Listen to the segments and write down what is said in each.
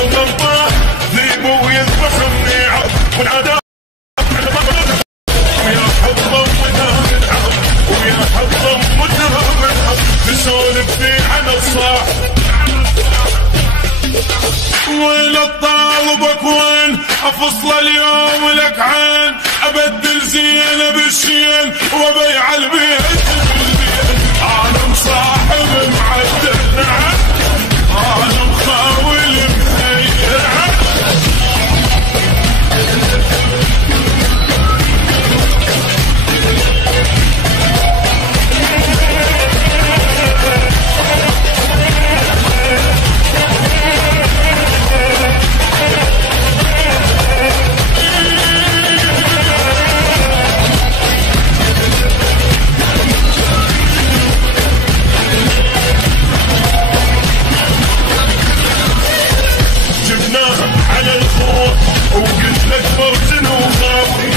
الغلطان ذيب ويذبحني والعذاب ويا حظ متهم ويا حظ متهم نسولف فيه عن الصاح وين اطالبك وين افصل اليوم لك عين ابدل زينه بالشين وبيع البيت انا مصاحب معدل نعم انا مخاول مهيئ وقلت لك فرزن وخاوي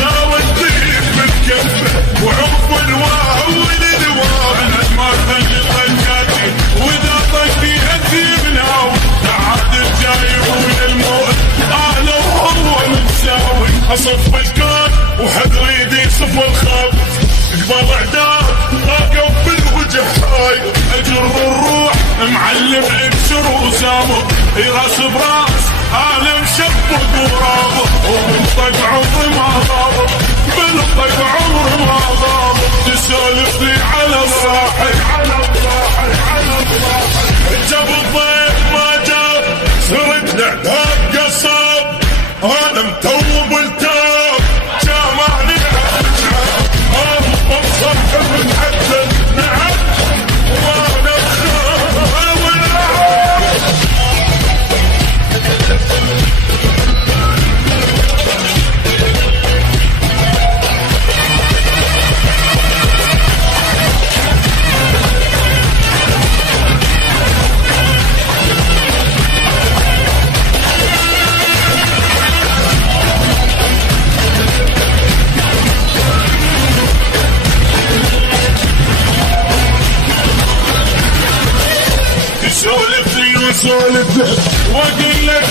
خاوي الطيب بالكفه وعرف الواول الواو الاسمار خلي طقاتي واذا طق فيها تجيب ناوي عاد الجايبون الموت انا وهو متساوي اصف الكون وحذر يدي صف الخابز قبل اعداد راقب بالوجه هاي اجر الروح معلم ابشر وسامر راس براس انا مشبك ورابط وبالطق عمر ما ضابط بالطق عمر ما ضابط تسولف لي على الصاحي جاب الضيف ما جاب سرد اعداد قصاب انا متوب التاب جامعني الحجاب انا بصحب محدد نعم وانا خاول سولف لي وسولف لك واقول لك